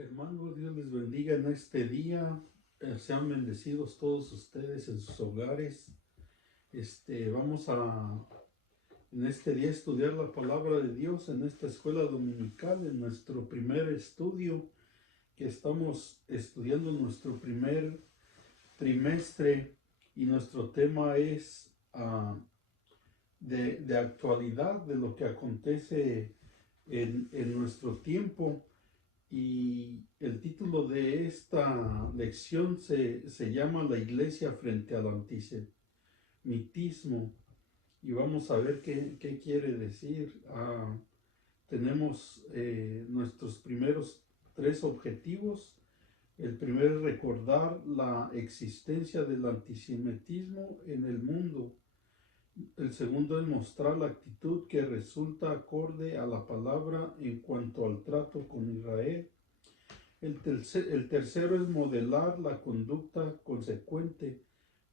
Hermanos, Dios les bendiga en este día. Sean bendecidos todos ustedes en sus hogares. Vamos en este día a estudiar la palabra de Dios en esta escuela dominical, en nuestro primer estudio, que estamos estudiando nuestro primer trimestre, y nuestro tema es de actualidad, de lo que acontece en nuestro tiempo. Y el título de esta lección se llama La Iglesia frente al antisemitismo. Y vamos a ver qué quiere decir. Tenemos nuestros primeros tres objetivos. El primero es recordar la existencia del antisemitismo en el mundo. El segundo es mostrar la actitud que resulta acorde a la palabra en cuanto al trato con Israel. El tercero es modelar la conducta consecuente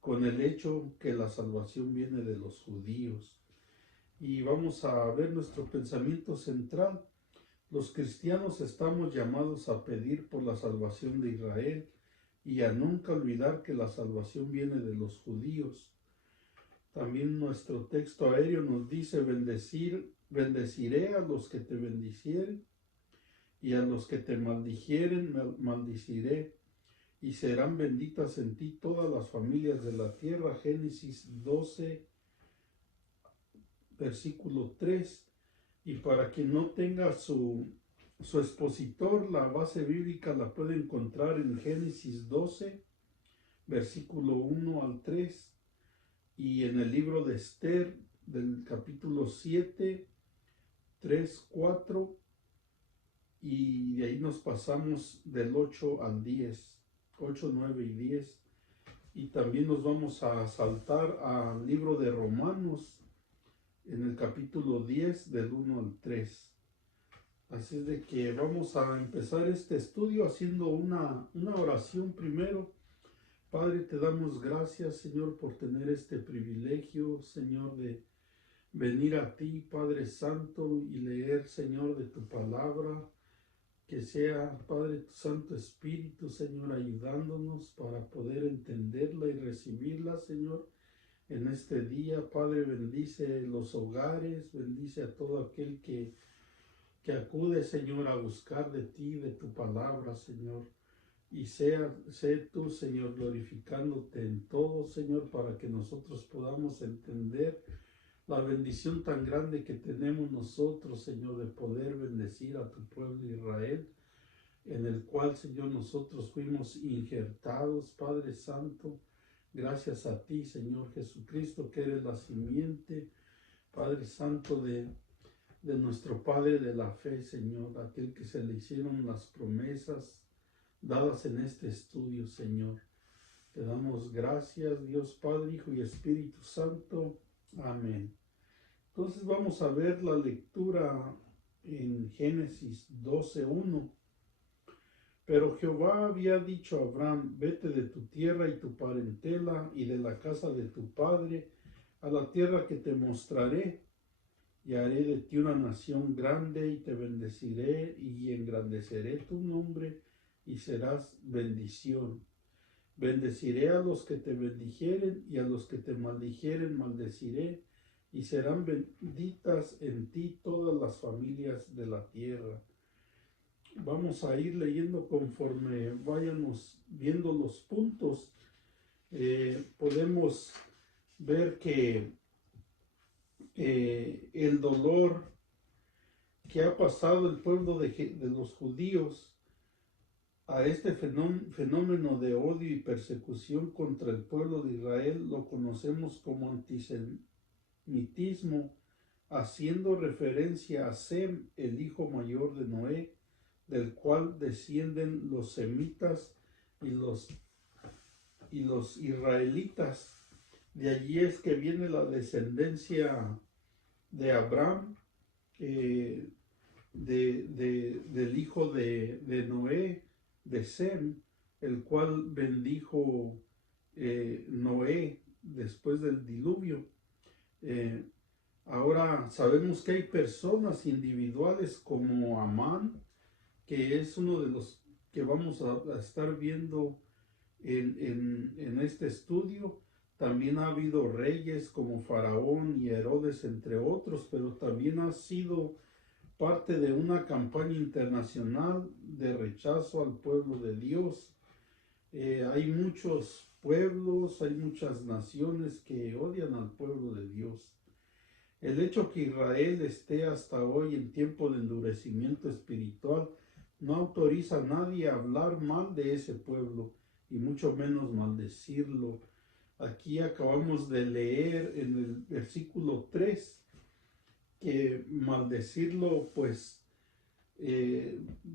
con el hecho que la salvación viene de los judíos. Y vamos a ver nuestro pensamiento central. Los cristianos estamos llamados a pedir por la salvación de Israel y a nunca olvidar que la salvación viene de los judíos. También nuestro texto aéreo nos dice: bendeciré a los que te bendicieren, y a los que te maldijeren maldiciré, y serán benditas en ti todas las familias de la tierra. Génesis 12, versículo 3. Y para quien no tenga su expositor, la base bíblica la puede encontrar en Génesis 12, versículo 1 al 3, y en el libro de Esther, del capítulo 7, 3, 4, y de ahí nos pasamos del 8 al 10, 8, 9 y 10. Y también nos vamos a saltar al libro de Romanos, en el capítulo 10, del 1 al 3. Así es de que vamos a empezar este estudio haciendo una oración primero. Padre, te damos gracias, Señor, por tener este privilegio, Señor, de venir a ti, Padre Santo, y leer, Señor, de tu palabra. Que sea, Padre, tu Santo Espíritu, Señor, ayudándonos para poder entenderla y recibirla, Señor, en este día. Padre, bendice los hogares, bendice a todo aquel que acude, Señor, a buscar de ti, de tu palabra, Señor. Y sé tú, Señor, glorificándote en todo, Señor, para que nosotros podamos entender la bendición tan grande que tenemos nosotros, Señor, de poder bendecir a tu pueblo Israel, en el cual, Señor, nosotros fuimos injertados, Padre Santo, gracias a ti, Señor Jesucristo, que eres la simiente, Padre Santo, de nuestro Padre de la fe, Señor, aquel que se le hicieron las promesas dadas en este estudio, Señor. Te damos gracias, Dios Padre, Hijo y Espíritu Santo. Amén. Entonces vamos a ver la lectura en Génesis 12:1. Pero Jehová había dicho a Abraham: vete de tu tierra y tu parentela y de la casa de tu padre a la tierra que te mostraré, y haré de ti una nación grande, y te bendeciré y engrandeceré tu nombre, y serás bendición. Bendeciré a los que te bendijeren, y a los que te maldijeren maldeciré, y serán benditas en ti todas las familias de la tierra. Vamos a ir leyendo conforme vayamos viendo los puntos. Podemos ver que el dolor que ha pasado el pueblo de los judíos a este fenómeno de odio y persecución contra el pueblo de Israel lo conocemos como antisemitismo, haciendo referencia a Sem, el hijo mayor de Noé, del cual descienden los semitas y los israelitas. De allí es que viene la descendencia de Abraham, del hijo de Noé, de Sem, el cual bendijo Noé después del diluvio. Ahora sabemos que hay personas individuales como Amán, que es uno de los que vamos a estar viendo en este estudio, también ha habido reyes como Faraón y Herodes, entre otros, pero también ha sido parte de una campaña internacional de rechazo al pueblo de Dios. Hay muchos pueblos, hay muchas naciones que odian al pueblo de Dios. El hecho que Israel esté hasta hoy en tiempo de endurecimiento espiritual no autoriza a nadie a hablar mal de ese pueblo y mucho menos maldecirlo. Aquí acabamos de leer en el versículo 3 que maldecirlo pues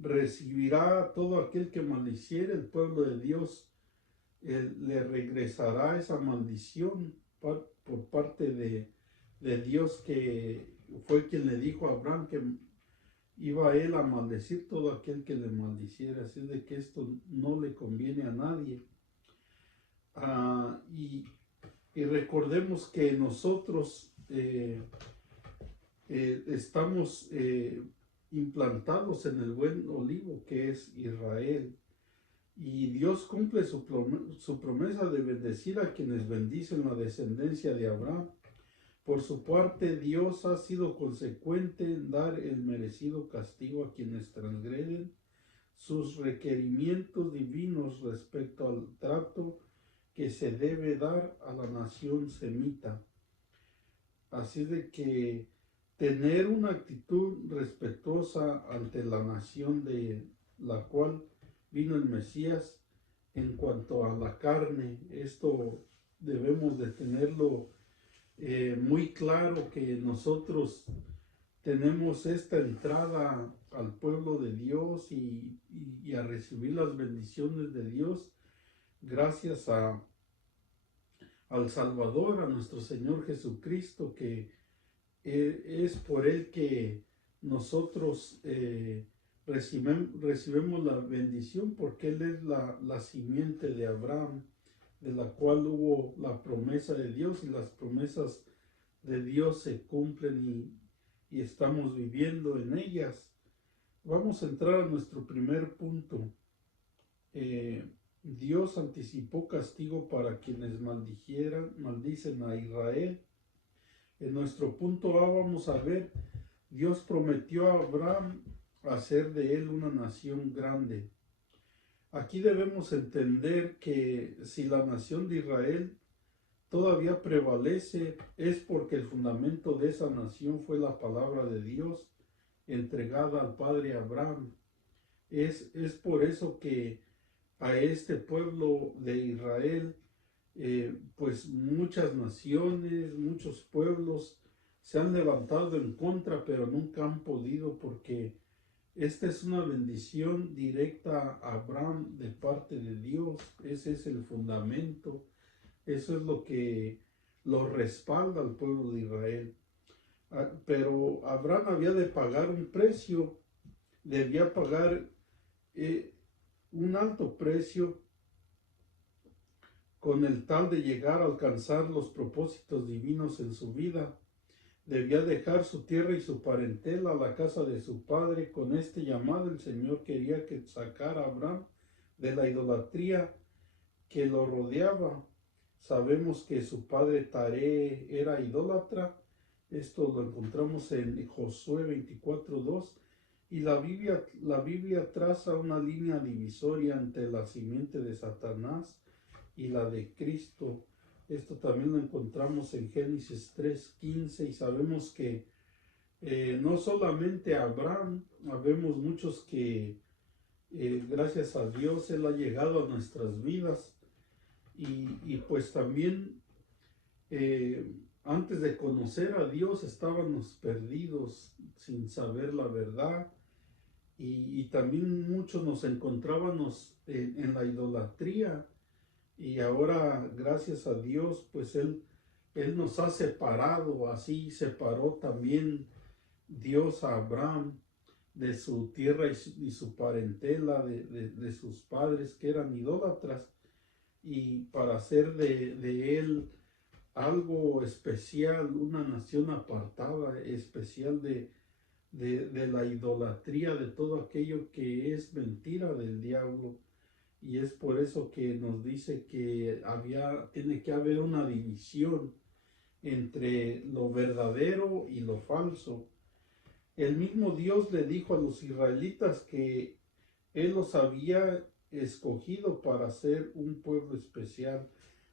recibirá todo aquel que maldiciere el pueblo de Dios, le regresará esa maldición por parte de Dios, que fue quien le dijo a Abraham que iba a él a maldecir todo aquel que le maldiciera. Así de que esto no le conviene a nadie. Y recordemos que nosotros estamos implantados en el buen olivo que es Israel. Y Dios cumple su promesa de bendecir a quienes bendicen la descendencia de Abraham. Por su parte, Dios ha sido consecuente en dar el merecido castigo a quienes transgreden sus requerimientos divinos respecto al trato que se debe dar a la nación semita. Así de que tener una actitud respetuosa ante la nación de la cual vino el Mesías en cuanto a la carne, esto debemos de tenerlo muy claro, que nosotros tenemos esta entrada al pueblo de Dios y a recibir las bendiciones de Dios gracias al Salvador, a nuestro Señor Jesucristo, que es por Él que nosotros recibimos la bendición, porque Él es la simiente de Abraham, de la cual hubo la promesa de Dios, y las promesas de Dios se cumplen y estamos viviendo en ellas. Vamos a entrar a nuestro primer punto. Dios anticipó castigo para quienes maldicen a Israel. En nuestro punto A vamos a ver, Dios prometió a Abraham hacer de él una nación grande. Aquí debemos entender que si la nación de Israel todavía prevalece, es porque el fundamento de esa nación fue la palabra de Dios entregada al padre Abraham. Es por eso que a este pueblo de Israel, pues muchas naciones, muchos pueblos se han levantado en contra, pero nunca han podido, porque esta es una bendición directa a Abraham de parte de Dios. Ese es el fundamento, eso es lo que lo respalda al pueblo de Israel. Pero Abraham había de pagar un precio, debía pagar un alto precio con el tal de llegar a alcanzar los propósitos divinos en su vida. Debía dejar su tierra y su parentela, la casa de su padre. Con este llamado el Señor quería que sacara a Abraham de la idolatría que lo rodeaba. Sabemos que su padre Taré era idólatra. Esto lo encontramos en Josué 24:2. Y la Biblia traza una línea divisoria entre la simiente de Satanás y la de Cristo. Esto también lo encontramos en Génesis 3:15, y sabemos que no solamente Abraham, habemos muchos que gracias a Dios Él ha llegado a nuestras vidas, y pues también antes de conocer a Dios estábamos perdidos sin saber la verdad, y también muchos nos encontrábamos en la idolatría. Y ahora, gracias a Dios, pues Él nos ha separado. Así separó también Dios a Abraham de su tierra y su parentela, de sus padres que eran idólatras, y para hacer de él algo especial, una nación apartada, especial de la idolatría, de todo aquello que es mentira del diablo. Y es por eso que nos dice que tiene que haber una división entre lo verdadero y lo falso. El mismo Dios le dijo a los israelitas que Él los había escogido para ser un pueblo especial.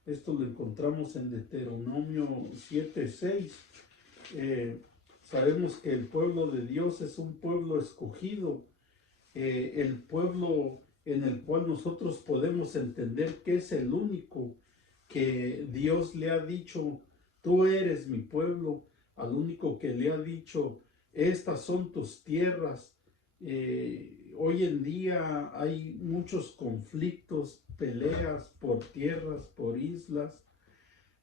Esto lo encontramos en Deuteronomio 7:6. Sabemos que el pueblo de Dios es un pueblo escogido, el pueblo en el cual nosotros podemos entender que es el único que Dios le ha dicho, tú eres mi pueblo, al único que le ha dicho, estas son tus tierras. Hoy en día hay muchos conflictos, peleas por tierras, por islas,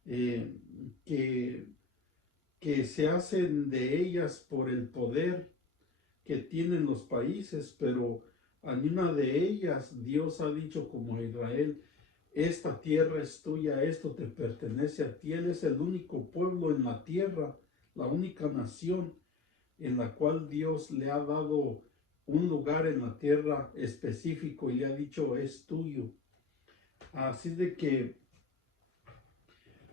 eh, que, que se hacen de ellas por el poder que tienen los países, pero en una de ellas Dios ha dicho como a Israel, esta tierra es tuya, esto te pertenece a ti. Él es el único pueblo en la tierra, la única nación en la cual Dios le ha dado un lugar en la tierra específico y le ha dicho es tuyo. Así de que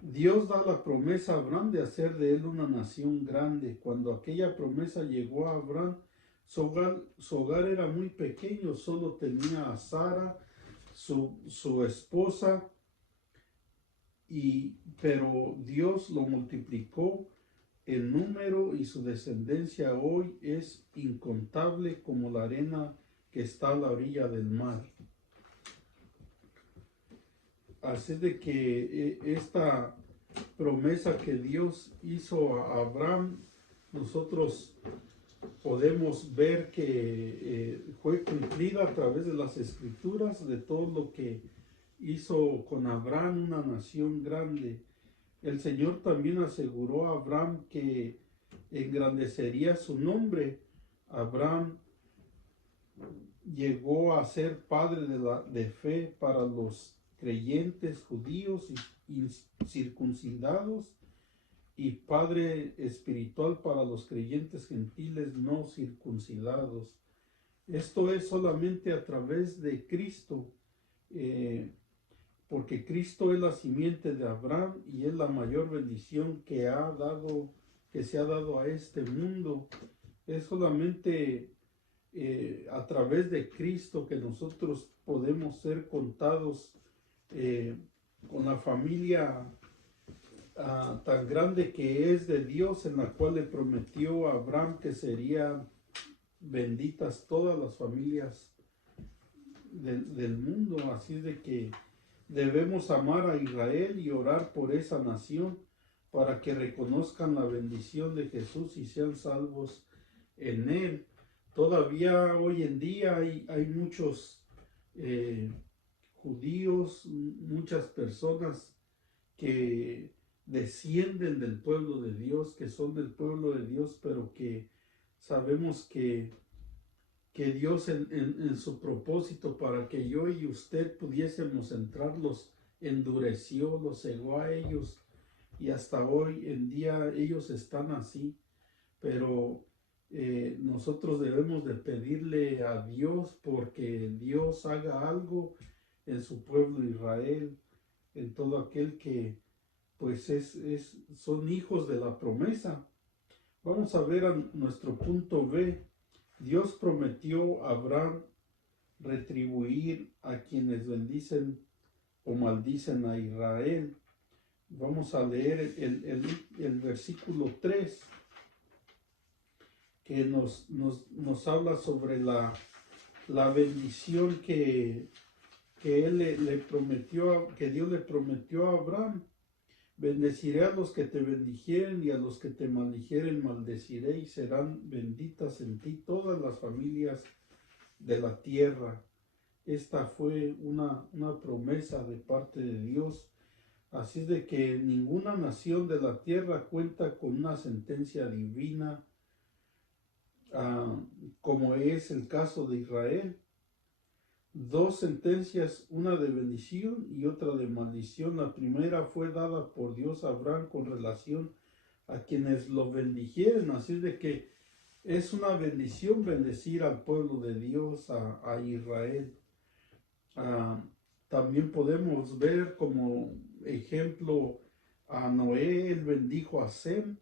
Dios da la promesa a Abraham de hacer de él una nación grande. Cuando aquella promesa llegó a Abraham, su hogar era muy pequeño, solo tenía a Sara, su esposa, pero Dios lo multiplicó en número y su descendencia hoy es incontable como la arena que está a la orilla del mar. Así de que esta promesa que Dios hizo a Abraham, nosotros podemos ver que fue cumplida a través de las escrituras, de todo lo que hizo con Abraham una nación grande. El Señor también aseguró a Abraham que engrandecería su nombre. Abraham llegó a ser padre de fe para los creyentes judíos y circuncidados y padre espiritual para los creyentes gentiles no circuncidados. Esto es solamente a través de Cristo, porque Cristo es la simiente de Abraham y es la mayor bendición que se ha dado a este mundo. Es solamente a través de Cristo que nosotros podemos ser contados con la familia tan grande que es de Dios, en la cual le prometió a Abraham que serían benditas todas las familias del mundo. Así de que debemos amar a Israel y orar por esa nación para que reconozcan la bendición de Jesús y sean salvos en él. Todavía hoy en día hay muchos judíos, muchas personas que descienden del pueblo de Dios, que son del pueblo de Dios, pero que sabemos que Dios en su propósito para que yo y usted pudiésemos entrar, los endureció, los cegó a ellos, y hasta hoy en día ellos están así. Pero nosotros debemos de pedirle a Dios porque Dios haga algo en su pueblo Israel, en todo aquel que pues son hijos de la promesa. Vamos a ver a nuestro punto B. Dios prometió a Abraham retribuir a quienes bendicen o maldicen a Israel. Vamos a leer el versículo 3, que nos habla sobre la bendición que él le prometió, que Dios le prometió a Abraham. Bendeciré a los que te bendijeren y a los que te maldijeren maldeciré, y serán benditas en ti todas las familias de la tierra. Esta fue una promesa de parte de Dios. Así de que ninguna nación de la tierra cuenta con una sentencia divina, como es el caso de Israel. Dos sentencias, una de bendición y otra de maldición. La primera fue dada por Dios a Abraham con relación a quienes lo bendijeren. Así de que Es una bendición bendecir al pueblo de Dios, a Israel. Ah, también podemos ver como ejemplo a Noé. Él bendijo a Sem,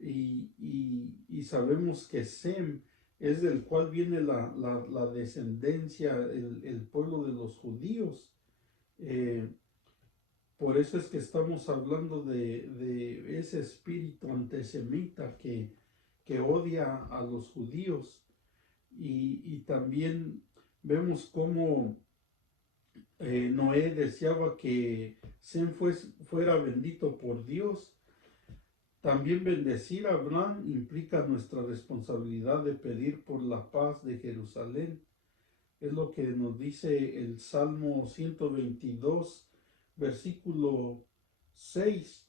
y sabemos que Sem es del cual viene la descendencia, el pueblo de los judíos. Eh, por eso es que estamos hablando de ese espíritu antisemita que odia a los judíos. Y también vemos cómo Noé deseaba que Sem fuera bendito por Dios. También bendecir a Abraham implica nuestra responsabilidad de pedir por la paz de Jerusalén. Es lo que nos dice el Salmo 122, versículo 6,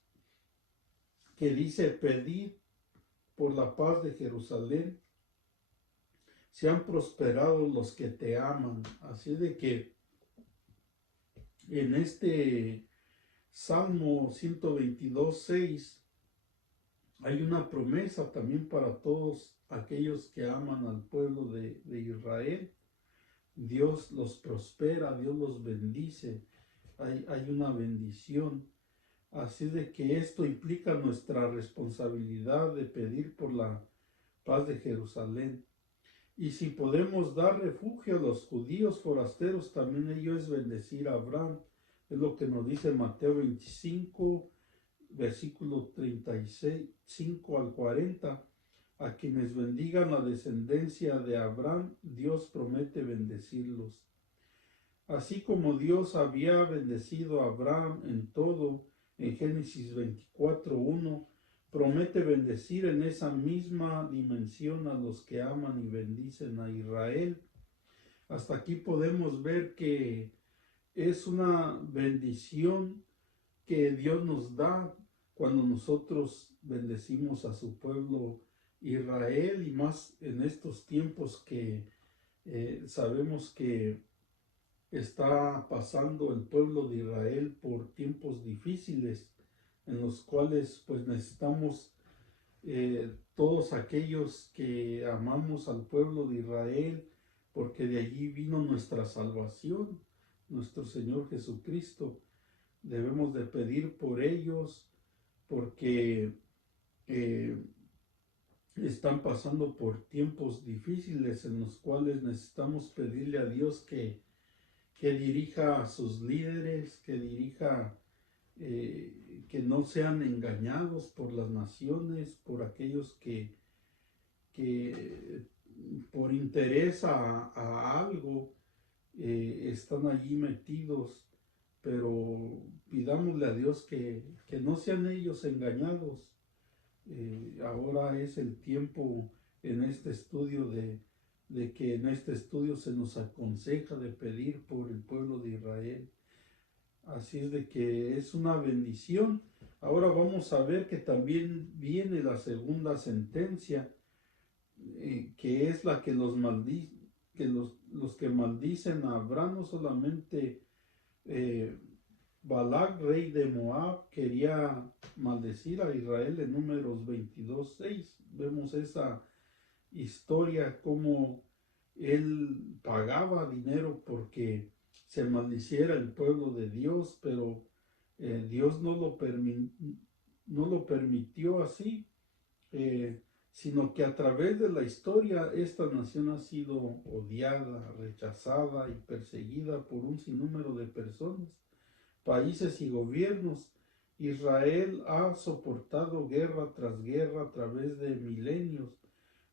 que dice: pedid por la paz de Jerusalén, sean prosperados los que te aman. Así de que en este Salmo 122, 6, hay una promesa también para todos aquellos que aman al pueblo de Israel. Dios los prospera, Dios los bendice, hay una bendición. Así de que esto implica nuestra responsabilidad de pedir por la paz de Jerusalén. Y si podemos dar refugio a los judíos forasteros, también ello es bendecir a Abraham. Es lo que nos dice Mateo 25, versículo 35 al 40. A quienes bendigan la descendencia de Abraham, Dios promete bendecirlos. Así como Dios había bendecido a Abraham en todo, en Génesis 24:1, promete bendecir en esa misma dimensión a los que aman y bendicen a Israel. Hasta aquí podemos ver que es una bendición que Dios nos da cuando nosotros bendecimos a su pueblo Israel, y más en estos tiempos que sabemos que está pasando el pueblo de Israel por tiempos difíciles, en los cuales pues necesitamos todos aquellos que amamos al pueblo de Israel, porque de allí vino nuestra salvación, nuestro Señor Jesucristo. Debemos de pedir por ellos, porque están pasando por tiempos difíciles en los cuales necesitamos pedirle a Dios que dirija a sus líderes, que dirija, que no sean engañados por las naciones, por aquellos que por interés a algo están allí metidos. Pero pidámosle a Dios que no sean ellos engañados. Ahora es el tiempo en este estudio de que en este estudio se nos aconseja de pedir por el pueblo de Israel. Así es de que es una bendición. Ahora vamos a ver que también viene la segunda sentencia, que es la que que los que maldicen a Abraham. No solamente Balac, rey de Moab, quería maldecir a Israel. En Números 22:6 vemos esa historia, como él pagaba dinero porque se maldiciera el pueblo de Dios, pero Dios no lo permitió así, sino que a través de la historia esta nación ha sido odiada, rechazada y perseguida por un sinnúmero de personas, países y gobiernos. Israel ha soportado guerra tras guerra a través de milenios,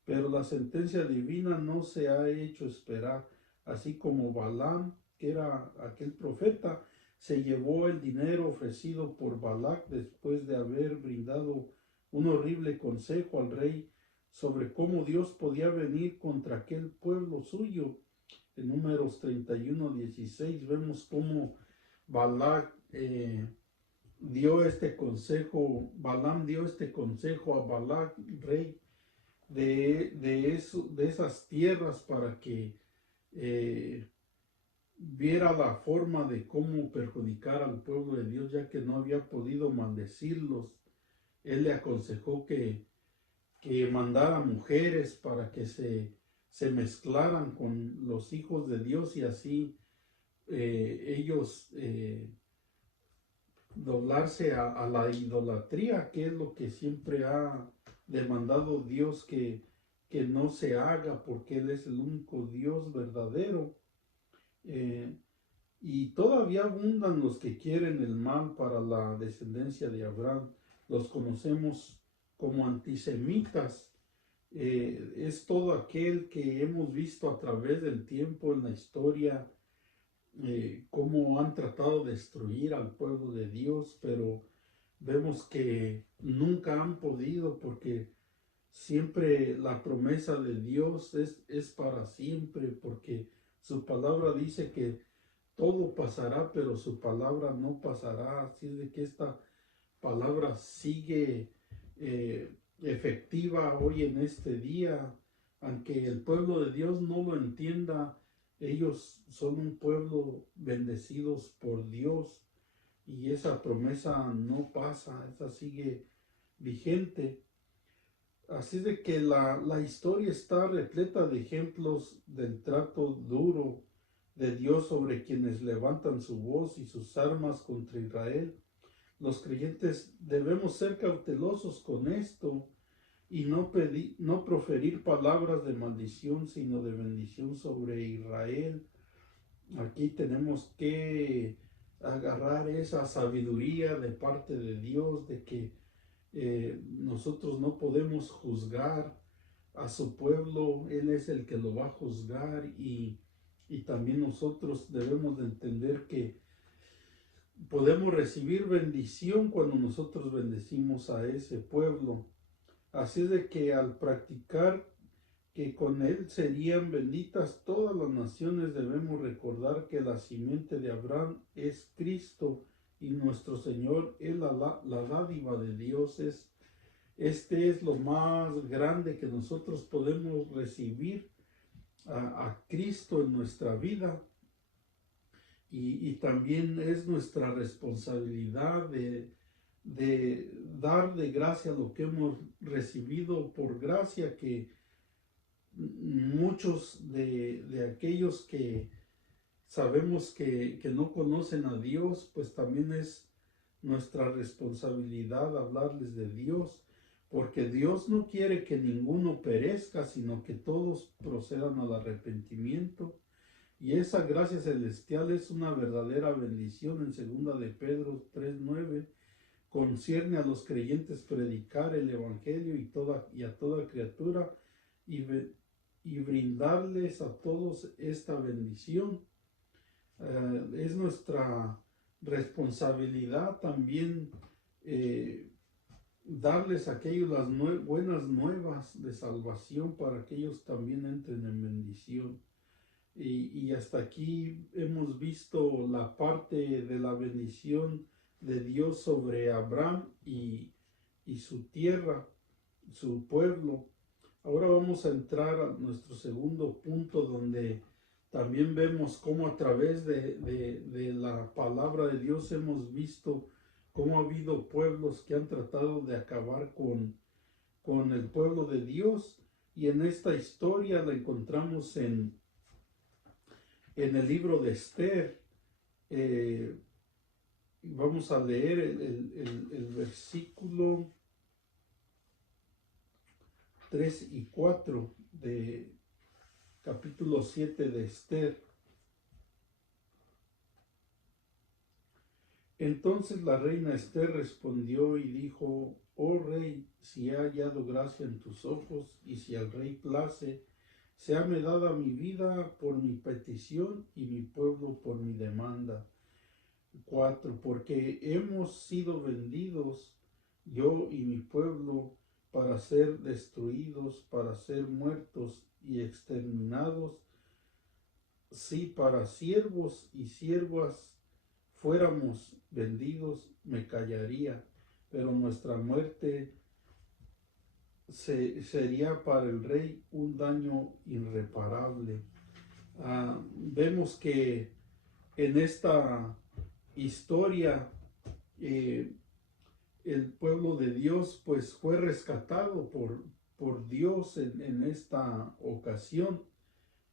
pero la sentencia divina no se ha hecho esperar. Así como Balaam, que era aquel profeta, se llevó el dinero ofrecido por Balac después de haber brindado un horrible consejo al rey sobre cómo Dios podía venir contra aquel pueblo suyo. En Números 31:16 vemos cómo Balac dio este consejo, Balaam dio este consejo a Balac, rey de esas tierras, para que viera la forma de cómo perjudicar al pueblo de Dios, ya que no había podido maldecirlos. Él le aconsejó que mandara mujeres para que se mezclaran con los hijos de Dios y así ellos doblarse a la idolatría, que es lo que siempre ha demandado Dios que no se haga, porque Él es el único Dios verdadero. Eh, y todavía abundan los que quieren el mal para la descendencia de Abraham. Los conocemos como antisemitas. Es todo aquel que hemos visto a través del tiempo en la historia, cómo han tratado de destruir al pueblo de Dios, pero vemos que nunca han podido, porque siempre la promesa de Dios es para siempre, porque su palabra dice que todo pasará, pero su palabra no pasará. Así es de que esta palabra sigue efectiva hoy en este día, aunque el pueblo de Dios no lo entienda. Ellos son un pueblo bendecidos por Dios y esa promesa no pasa, esa sigue vigente. Así de que la historia está repleta de ejemplos del trato duro de Dios sobre quienes levantan su voz y sus armas contra Israel. Los creyentes debemos ser cautelosos con esto y no proferir palabras de maldición, sino de bendición sobre Israel. Aquí tenemos que agarrar esa sabiduría de parte de Dios, de que nosotros no podemos juzgar a su pueblo, Él es el que lo va a juzgar, y también nosotros debemos de entender que podemos recibir bendición cuando nosotros bendecimos a ese pueblo. Así de que al practicar que con él serían benditas todas las naciones, debemos recordar que la simiente de Abraham es Cristo y nuestro Señor es la dádiva de Dios. Este es lo más grande que nosotros podemos recibir, a Cristo en nuestra vida. Y también es nuestra responsabilidad de dar de gracia lo que hemos recibido por gracia, que muchos de aquellos que sabemos que no conocen a Dios, pues también es nuestra responsabilidad hablarles de Dios, porque Dios no quiere que ninguno perezca, sino que todos procedan al arrepentimiento. Y esa gracia celestial es una verdadera bendición. En 2 de Pedro 3:9 concierne a los creyentes predicar el evangelio y a toda criatura, y brindarles a todos esta bendición. Es nuestra responsabilidad también darles a aquellos las buenas nuevas de salvación, para que ellos también entren en bendición. Y hasta aquí hemos visto la parte de la bendición de Dios sobre Abraham y su tierra, su pueblo. Ahora vamos a entrar a nuestro segundo punto, donde también vemos cómo a través de la palabra de Dios hemos visto cómo ha habido pueblos que han tratado de acabar con el pueblo de Dios. Y en esta historia la encontramos en el libro de Esther. Vamos a leer el versículo 3 y 4 de capítulo 7 de Esther. Entonces la reina Esther respondió y dijo: Oh rey, si he hallado gracia en tus ojos, y si al rey place, séame dada mi vida por mi petición y mi pueblo por mi demanda. 4. Porque hemos sido vendidos, yo y mi pueblo, para ser destruidos, para ser muertos y exterminados. Si para siervos y siervas fuéramos vendidos, me callaría, pero nuestra muerte sería para el rey un daño irreparable. Vemos que en esta historia el pueblo de Dios pues fue rescatado por Dios en esta ocasión,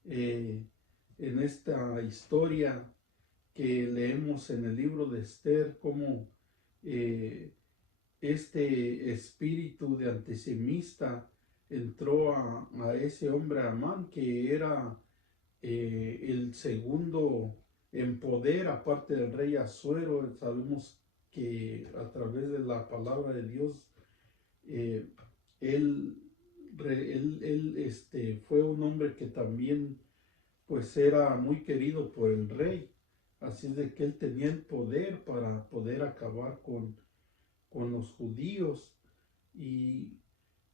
en esta historia que leemos en el libro de Esther, como este espíritu de antisemita entró a ese hombre Amán, que era el segundo en poder, aparte del rey Asuero. Sabemos que a través de la palabra de Dios, eh, él, fue un hombre que también pues era muy querido por el rey, así de que él tenía el poder para poder acabar con los judíos. Y,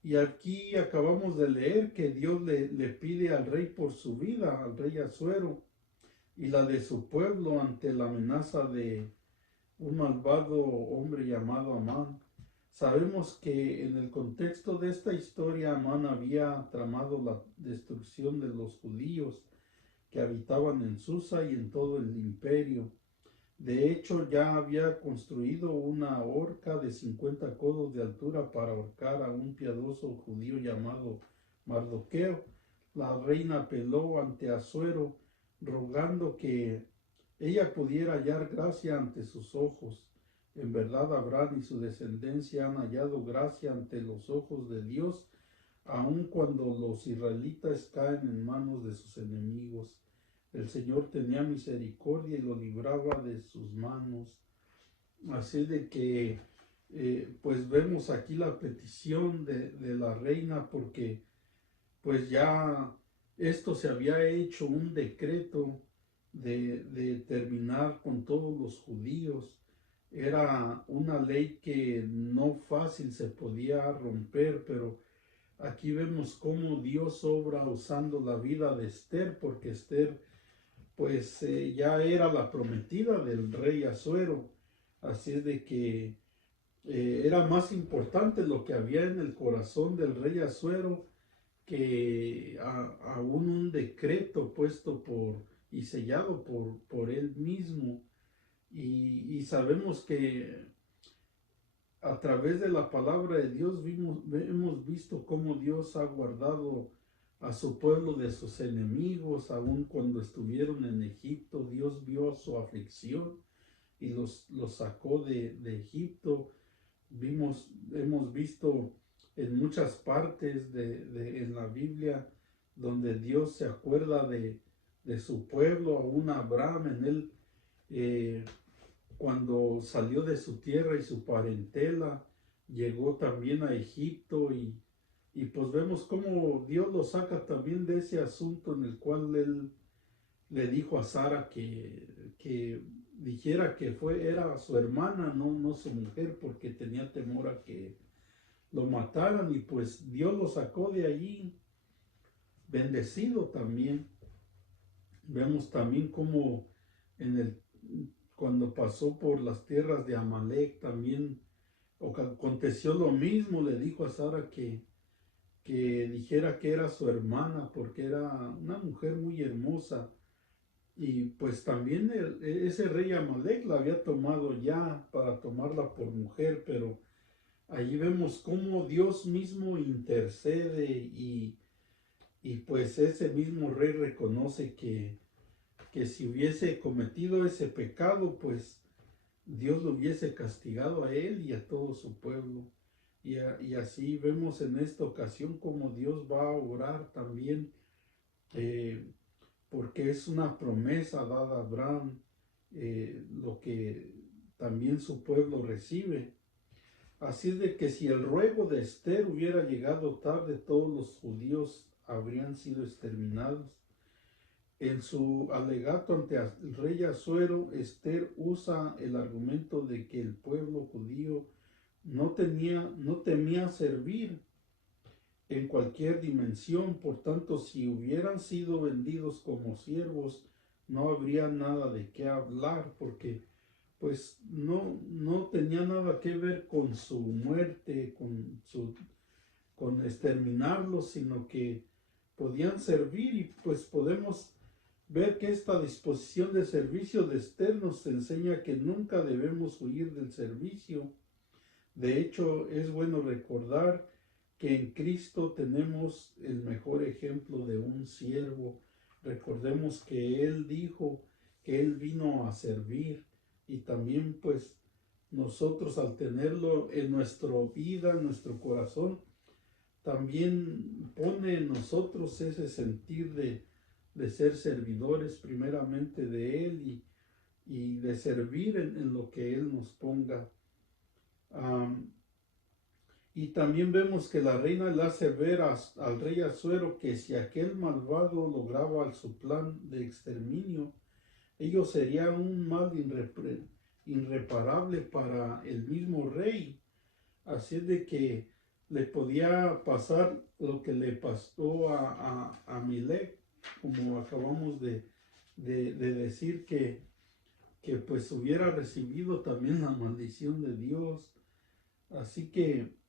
y aquí acabamos de leer que Dios le pide al rey por su vida, al rey Asuero, y la de su pueblo ante la amenaza de un malvado hombre llamado Amán. Sabemos que en el contexto de esta historia Amán había tramado la destrucción de los judíos que habitaban en Susa y en todo el imperio. De hecho, ya había construido una horca de 50 codos de altura para ahorcar a un piadoso judío llamado Mardoqueo. La reina apeló ante Asuero, rogando que ella pudiera hallar gracia ante sus ojos. En verdad, Abraham y su descendencia han hallado gracia ante los ojos de Dios, aun cuando los israelitas caen en manos de sus enemigos. El Señor tenía misericordia y lo libraba de sus manos. Así de que pues vemos aquí la petición de la reina, porque pues ya esto se había hecho un decreto de terminar con todos los judíos. Era una ley que no fácil se podía romper, pero aquí vemos cómo Dios obra usando la vida de Esther, porque Esther pues ya era la prometida del rey Asuero. Así es de que era más importante lo que había en el corazón del rey Asuero que aún un decreto puesto por y sellado por él mismo. Y sabemos que a través de la palabra de Dios hemos visto cómo Dios ha guardado a su pueblo de sus enemigos. Aun cuando estuvieron en Egipto, Dios vio su aflicción y los sacó de Egipto. Hemos visto en muchas partes en la Biblia donde Dios se acuerda de su pueblo. Aún Abraham, en él, cuando salió de su tierra y su parentela, llegó también a Egipto, y pues vemos cómo Dios lo saca también de ese asunto en el cual él le dijo a Sara que dijera que era su hermana, no su mujer, porque tenía temor a que lo mataran. Y pues Dios lo sacó de allí bendecido también. Vemos también cómo cuando pasó por las tierras de Amalek también aconteció lo mismo. Le dijo a Sara que dijera que era su hermana, porque era una mujer muy hermosa. Y pues también ese rey Amalek la había tomado ya para tomarla por mujer, pero allí vemos cómo Dios mismo intercede, y pues ese mismo rey reconoce que si hubiese cometido ese pecado, pues Dios lo hubiese castigado a él y a todo su pueblo. Y así vemos en esta ocasión como Dios va a orar también, porque es una promesa dada a Abraham, lo que también su pueblo recibe. Así es de que si el ruego de Esther hubiera llegado tarde, todos los judíos habrían sido exterminados. En su alegato ante el rey Asuero, Esther usa el argumento de que el pueblo judío no temía servir en cualquier dimensión. Por tanto, si hubieran sido vendidos como siervos, no habría nada de qué hablar, porque pues no tenía nada que ver con su muerte, con exterminarlos, sino que podían servir. Y pues podemos ver que esta disposición de servicio de Esther nos enseña que nunca debemos huir del servicio. De hecho, es bueno recordar que en Cristo tenemos el mejor ejemplo de un siervo. Recordemos que Él dijo que Él vino a servir, y también pues nosotros al tenerlo en nuestra vida, en nuestro corazón, también pone en nosotros ese sentir de ser servidores primeramente de Él, y de servir en lo que Él nos ponga. Y también vemos que la reina le hace ver al rey Asuero que si aquel malvado lograba su plan de exterminio, ello sería un mal irreparable para el mismo rey. Así es de que le podía pasar lo que le pasó a Amilec, como acabamos de decir, que pues hubiera recibido también la maldición de Dios. Así que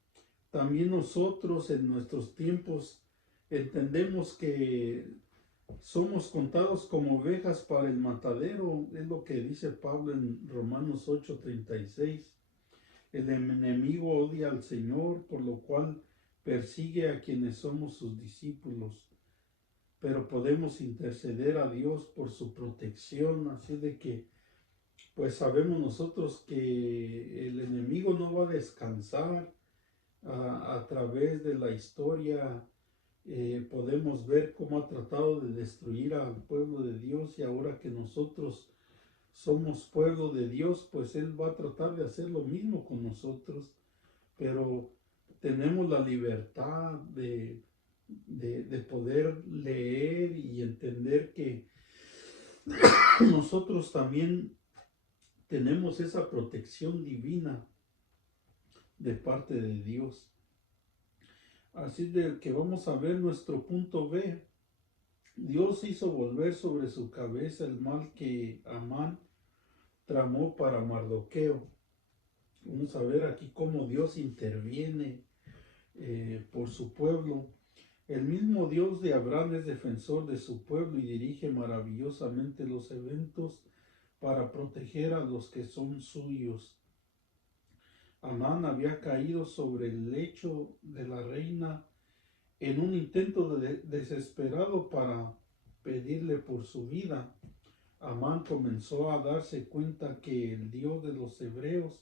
también nosotros en nuestros tiempos entendemos que somos contados como ovejas para el matadero. Es lo que dice Pablo en Romanos 8:36. El enemigo odia al Señor, por lo cual persigue a quienes somos sus discípulos. Pero podemos interceder a Dios por su protección. Así de que pues sabemos nosotros que el enemigo no va a descansar. A través de la historia podemos ver cómo ha tratado de destruir al pueblo de Dios, y ahora que nosotros somos pueblo de Dios, pues Él va a tratar de hacer lo mismo con nosotros, pero tenemos la libertad de poder leer y entender que nosotros también tenemos esa protección divina de parte de Dios. Así de que vamos a ver nuestro punto B. Dios hizo volver sobre su cabeza el mal que Amán tramó para Mardoqueo. Vamos a ver aquí cómo Dios interviene por su pueblo. El mismo Dios de Abraham es defensor de su pueblo y dirige maravillosamente los eventos para proteger a los que son suyos. Amán había caído sobre el lecho de la reina en un intento desesperado para pedirle por su vida. Amán comenzó a darse cuenta que el Dios de los hebreos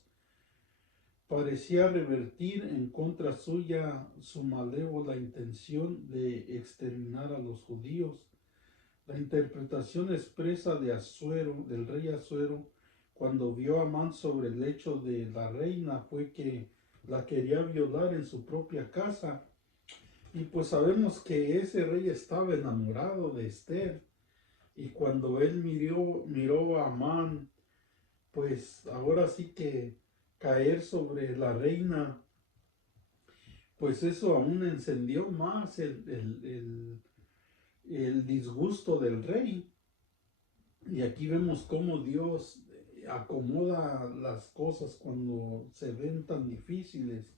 parecía revertir en contra suya su malévola intención de exterminar a los judíos. La interpretación expresa de Asuero, del rey Asuero, cuando vio a Amán sobre el lecho de la reina, fue que la quería violar en su propia casa. Y pues sabemos que ese rey estaba enamorado de Esther. Y cuando él miró a Amán, pues ahora sí que caer sobre la reina, pues eso aún encendió más el disgusto del rey. Y aquí vemos cómo Dios acomoda las cosas cuando se ven tan difíciles.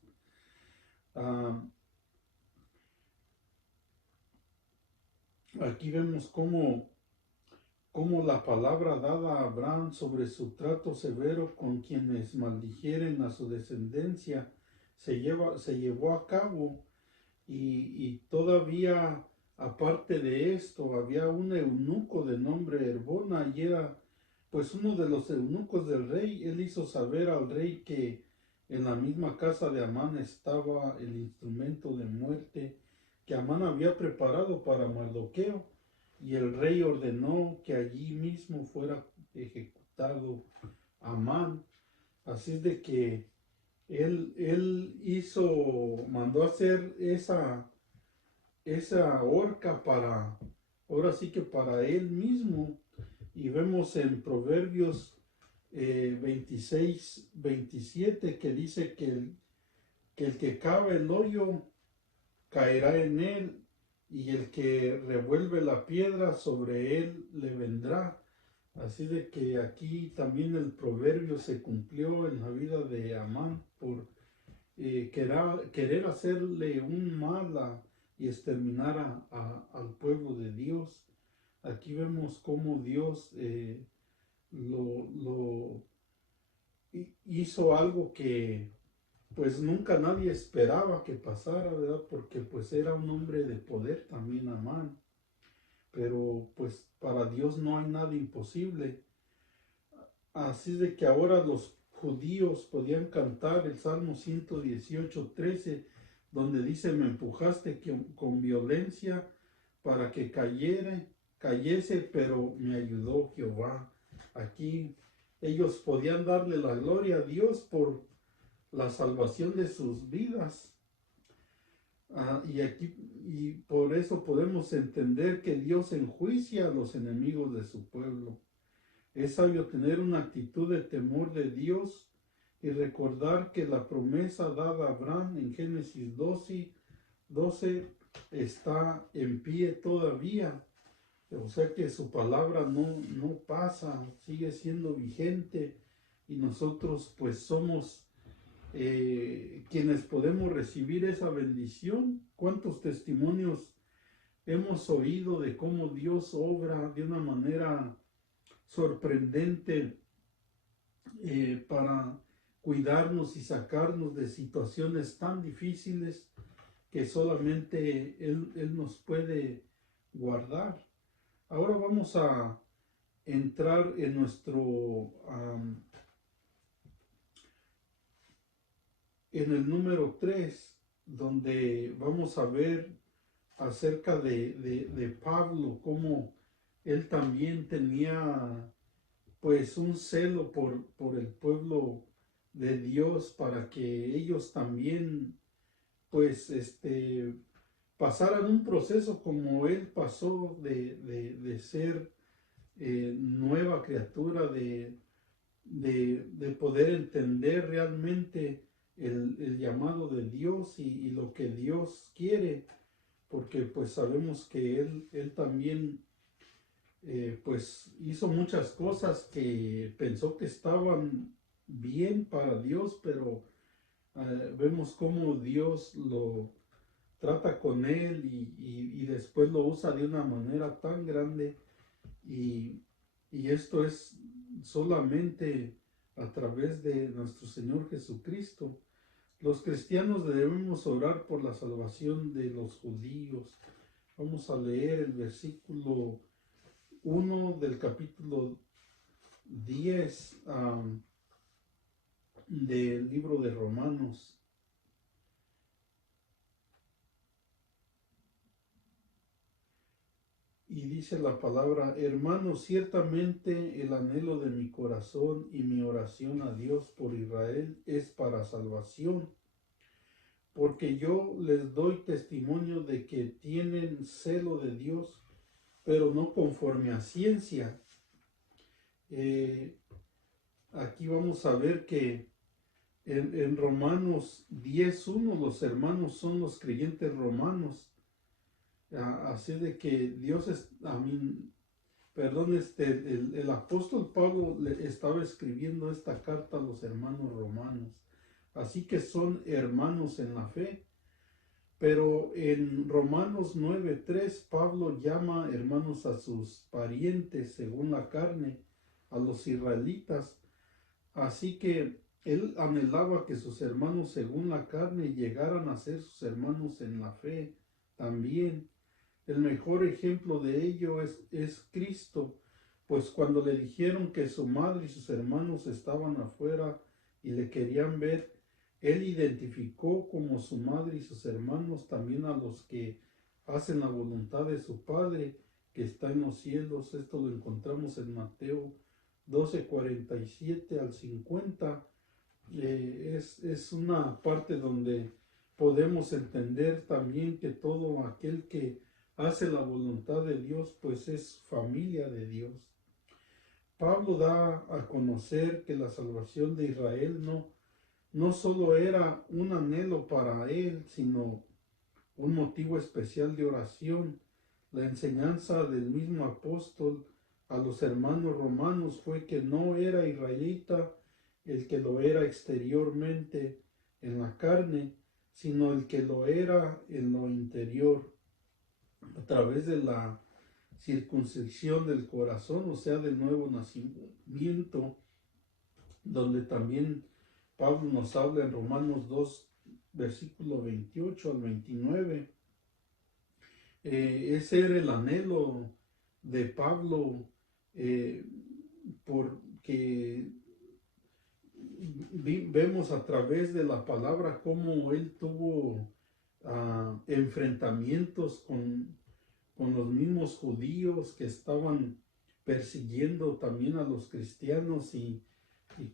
Aquí vemos cómo la palabra dada a Abraham sobre su trato severo con quienes maldijeren a su descendencia se llevó a cabo, y todavía aparte de esto había un eunuco de nombre Herbona, y era pues uno de los eunucos del rey. Él hizo saber al rey que en la misma casa de Amán estaba el instrumento de muerte que Amán había preparado para Mardoqueo, y el rey ordenó que allí mismo fuera ejecutado Amán. Así es de que él mandó hacer esa horca ahora sí que para él mismo. Y vemos en Proverbios 26-27 que dice que el que cava el hoyo caerá en él, y el que revuelve la piedra sobre él le vendrá. Así de que aquí también el proverbio se cumplió en la vida de Amán por querer hacerle un mal y exterminar al pueblo de Dios. Aquí vemos cómo Dios lo hizo algo que pues nunca nadie esperaba que pasara, ¿verdad? Porque pues era un hombre de poder también, Amán. Pero pues para Dios no hay nada imposible. Así de que ahora los judíos podían cantar el Salmo 118:13, donde dice: me empujaste con violencia para que cayese, pero me ayudó Jehová. Aquí ellos podían darle la gloria a Dios por la salvación de sus vidas. Y por eso podemos entender que Dios enjuicia a los enemigos de su pueblo. Es sabio tener una actitud de temor de Dios y recordar que la promesa dada a Abraham en Génesis 12 está en pie todavía. O sea que su palabra no pasa, sigue siendo vigente, y nosotros pues somos quienes podemos recibir esa bendición. ¿Cuántos testimonios hemos oído de cómo Dios obra de una manera sorprendente para cuidarnos y sacarnos de situaciones tan difíciles que solamente Él nos puede guardar? Ahora vamos a entrar en en el número 3, donde vamos a ver acerca de Pablo, cómo él también tenía pues un celo por el pueblo de Dios, para que ellos también pues pasaran un proceso como él pasó de ser nueva criatura, de poder entender realmente el llamado de Dios y lo que Dios quiere, porque pues sabemos que él también pues hizo muchas cosas que pensó que estaban bien para Dios, pero vemos cómo Dios lo trata con él y después lo usa de una manera tan grande, y, y esto es solamente a través de nuestro Señor Jesucristo. Los cristianos debemos orar por la salvación de los judíos. Vamos a leer el versículo 1 del capítulo 10 del libro de Romanos. Y dice la palabra: hermanos, ciertamente el anhelo de mi corazón y mi oración a Dios por Israel es para salvación, porque yo les doy testimonio de que tienen celo de Dios, pero no conforme a ciencia. Aquí vamos a ver que en Romanos 10:1 los hermanos son los creyentes romanos. Así de que Dios es, el apóstol Pablo le estaba escribiendo esta carta a los hermanos romanos. Así que son hermanos en la fe. Pero en Romanos 9:3 Pablo llama hermanos a sus parientes según la carne, a los israelitas. Así que él anhelaba que sus hermanos según la carne llegaran a ser sus hermanos en la fe también. El mejor ejemplo de ello es Cristo, pues cuando le dijeron que su madre y sus hermanos estaban afuera y le querían ver, él identificó como su madre y sus hermanos también a los que hacen la voluntad de su Padre que está en los cielos. Esto lo encontramos en Mateo 12:47 al 50. Es una parte donde podemos entender también que todo aquel que hace la voluntad de Dios pues es familia de Dios. Pablo da a conocer que la salvación de Israel no solo era un anhelo para él, sino un motivo especial de oración. La enseñanza del mismo apóstol a los hermanos romanos fue que no era israelita el que lo era exteriormente en la carne, sino el que lo era en lo interior, a través de la circuncisión del corazón, o sea, del nuevo nacimiento, donde también Pablo nos habla en Romanos 2, versículo 28 al 29. Ese era el anhelo de Pablo, porque vemos a través de la palabra cómo él tuvo enfrentamientos con los mismos judíos que estaban persiguiendo también a los cristianos, y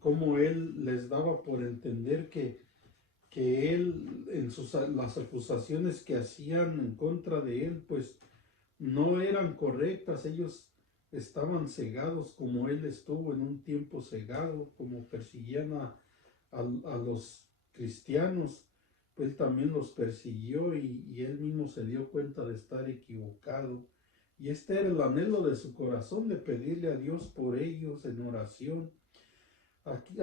cómo él les daba por entender que él, las acusaciones que hacían en contra de él, pues no eran correctas. Ellos estaban cegados como él estuvo en un tiempo cegado, como persiguían a los cristianos, pues él también los persiguió, y él mismo se dio cuenta de estar equivocado. Y este era el anhelo de su corazón, de pedirle a Dios por ellos en oración.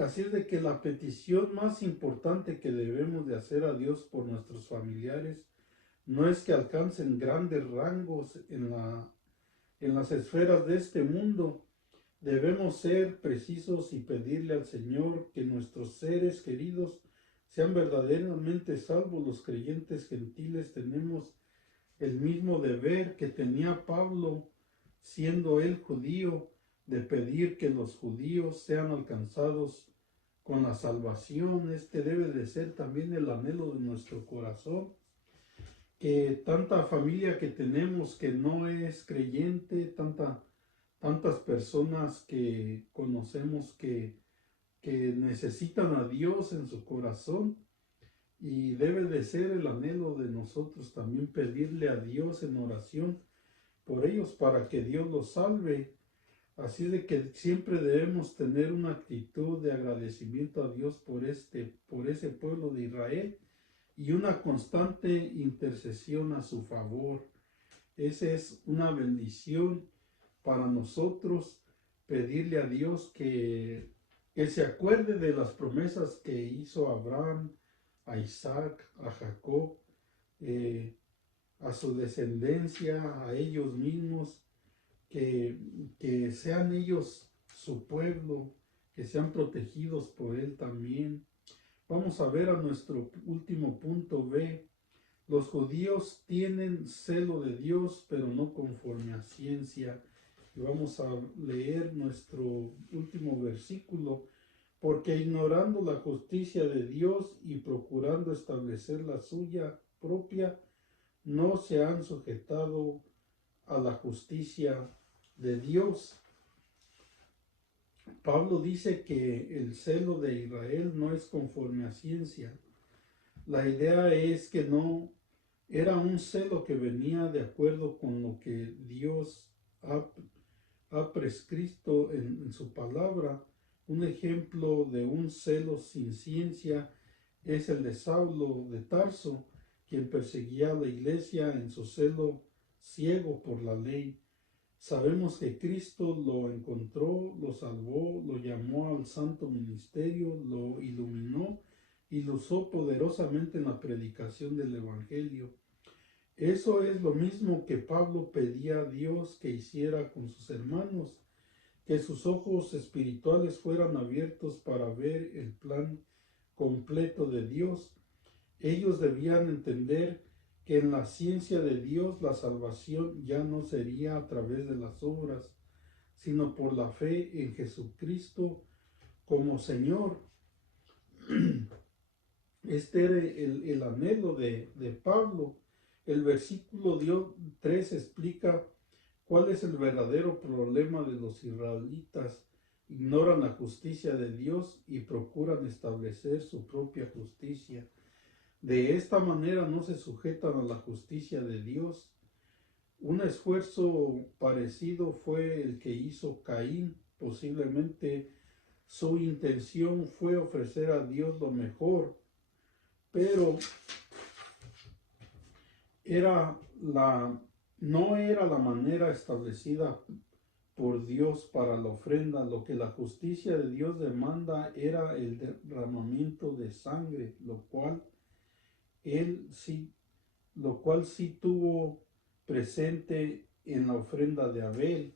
Así es de que la petición más importante que debemos de hacer a Dios por nuestros familiares no es que alcancen grandes rangos en las esferas de este mundo. Debemos ser precisos y pedirle al Señor que nuestros seres queridos sean verdaderamente salvos. Los creyentes gentiles tenemos el mismo deber que tenía Pablo, siendo él judío, de pedir que los judíos sean alcanzados con la salvación. Este debe de ser también el anhelo de nuestro corazón, que tanta familia que tenemos que no es creyente, tantas personas que conocemos que necesitan a Dios en su corazón, y debe de ser el anhelo de nosotros también pedirle a Dios en oración por ellos para que Dios los salve. Así de que siempre debemos tener una actitud de agradecimiento a Dios por ese pueblo de Israel, y una constante intercesión a su favor. Esa es una bendición para nosotros, pedirle a Dios que se acuerde de las promesas que hizo a Abraham, a Isaac, a Jacob, a su descendencia, a ellos mismos, que sean ellos su pueblo, que sean protegidos por él también. Vamos a ver a nuestro último punto B. Los judíos tienen celo de Dios, pero no conforme a ciencia. Y vamos a leer nuestro último versículo. Porque ignorando la justicia de Dios y procurando establecer la suya propia, no se han sujetado a la justicia de Dios. Pablo dice que el celo de Israel no es conforme a ciencia. La idea es que no era un celo que venía de acuerdo con lo que Dios ha prescrito en su palabra. Un ejemplo de un celo sin ciencia es el de Saulo de Tarso, quien perseguía a la iglesia en su celo ciego por la ley. Sabemos que Cristo lo encontró, lo salvó, lo llamó al santo ministerio, lo iluminó y lo usó poderosamente en la predicación del Evangelio. Eso es lo mismo que Pablo pedía a Dios que hiciera con sus hermanos, que sus ojos espirituales fueran abiertos para ver el plan completo de Dios. Ellos debían entender que en la ciencia de Dios la salvación ya no sería a través de las obras, sino por la fe en Jesucristo como Señor. Este era el anhelo de Pablo. El versículo 3 explica cuál es el verdadero problema de los israelitas. Ignoran la justicia de Dios y procuran establecer su propia justicia. De esta manera no se sujetan a la justicia de Dios. Un esfuerzo parecido fue el que hizo Caín. Posiblemente su intención fue ofrecer a Dios lo mejor, pero no era la manera establecida por Dios para la ofrenda. Lo que la justicia de Dios demanda era el derramamiento de sangre, lo cual sí tuvo presente en la ofrenda de Abel.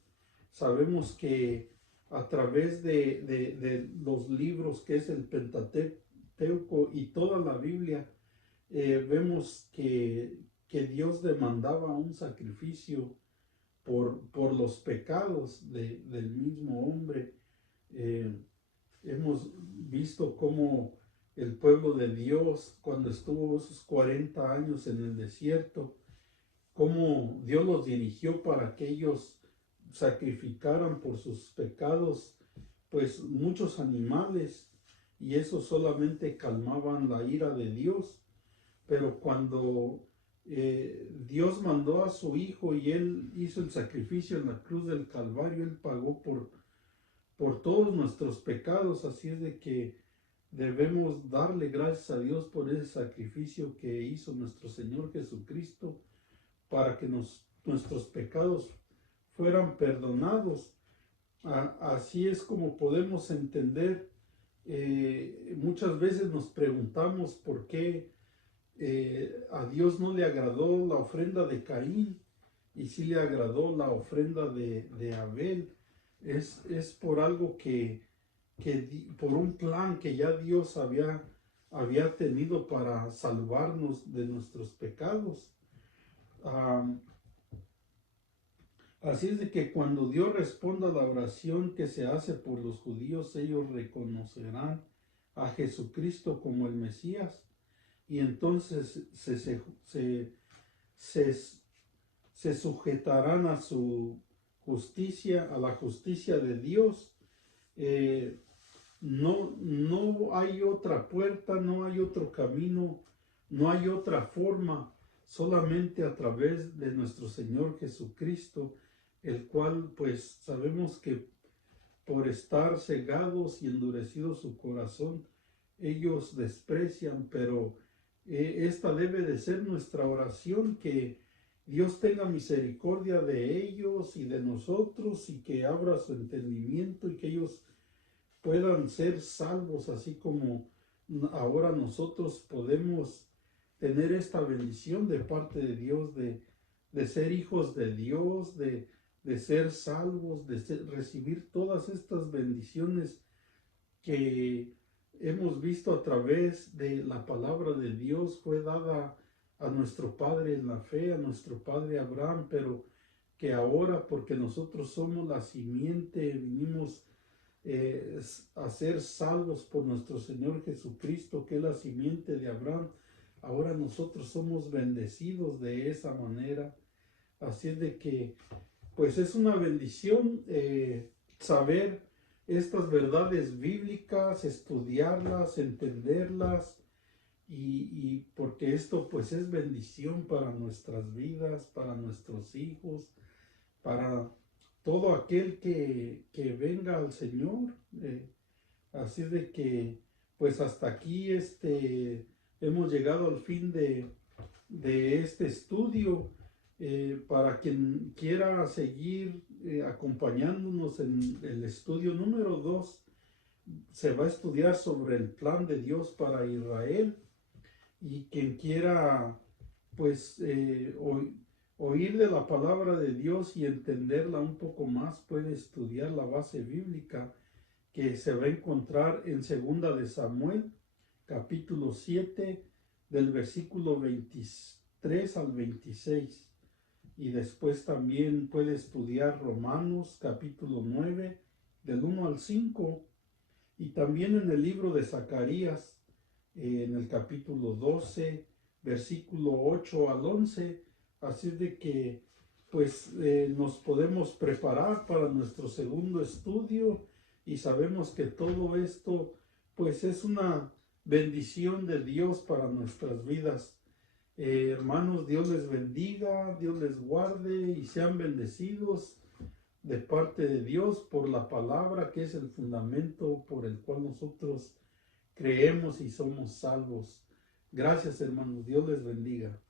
Sabemos que a través de los libros que es el Pentateuco, Pentateuco y toda la Biblia, vemos que Dios demandaba un sacrificio por los pecados del mismo hombre. Eh, Hemos visto cómo el pueblo de Dios, cuando estuvo esos 40 años en el desierto, cómo Dios los dirigió para que ellos sacrificaran por sus pecados, pues muchos animales, y eso solamente calmaban la ira de Dios. Pero cuando Dios mandó a su Hijo y Él hizo el sacrificio en la cruz del Calvario, Él pagó por todos nuestros pecados, así es de que debemos darle gracias a Dios por ese sacrificio que hizo nuestro Señor Jesucristo para que nuestros pecados fueran perdonados. Así es como podemos entender. Muchas veces nos preguntamos por qué a Dios no le agradó la ofrenda de Caín y sí le agradó la ofrenda de Abel. Es por algo por un plan que ya Dios había tenido para salvarnos de nuestros pecados. Así es de que cuando Dios responda a la oración que se hace por los judíos, ellos reconocerán a Jesucristo como el Mesías y entonces se sujetarán a su justicia, a la justicia de Dios. No hay otra puerta, no hay otro camino, no hay otra forma, solamente a través de nuestro Señor Jesucristo, el cual pues sabemos que por estar cegados y endurecidos su corazón, ellos desprecian, pero esta debe de ser nuestra oración, que Dios tenga misericordia de ellos y de nosotros y que abra su entendimiento y que ellos puedan ser salvos, así como ahora nosotros podemos tener esta bendición de parte de Dios, de ser hijos de Dios, de ser salvos, recibir todas estas bendiciones que hemos visto a través de la palabra de Dios. Fue dada a nuestro Padre en la fe, a nuestro Padre Abraham, pero que ahora, porque nosotros somos la simiente, vinimos a ser salvos por nuestro Señor Jesucristo, que es la simiente de Abraham. Ahora nosotros somos bendecidos de esa manera. Así es de que pues es una bendición saber estas verdades bíblicas, estudiarlas, entenderlas, y porque esto pues es bendición para nuestras vidas, para nuestros hijos, para todo aquel que venga al Señor. Así es de que pues hasta aquí hemos llegado al fin de este estudio. Para quien quiera seguir acompañándonos en el estudio número 2, se va a estudiar sobre el plan de Dios para Israel, y quien quiera pues oír de la palabra de Dios y entenderla un poco más, puede estudiar la base bíblica que se va a encontrar en 2 de Samuel, capítulo 7, del versículo 23 al 26. Y después también puede estudiar Romanos capítulo 9, del 1 al 5. Y también en el libro de Zacarías, en el capítulo 12, versículo 8 al 11. Así de que pues nos podemos preparar para nuestro segundo estudio, y sabemos que todo esto pues es una bendición de Dios para nuestras vidas. Hermanos, Dios les bendiga, Dios les guarde y sean bendecidos de parte de Dios por la palabra, que es el fundamento por el cual nosotros creemos y somos salvos. Gracias, hermanos, Dios les bendiga.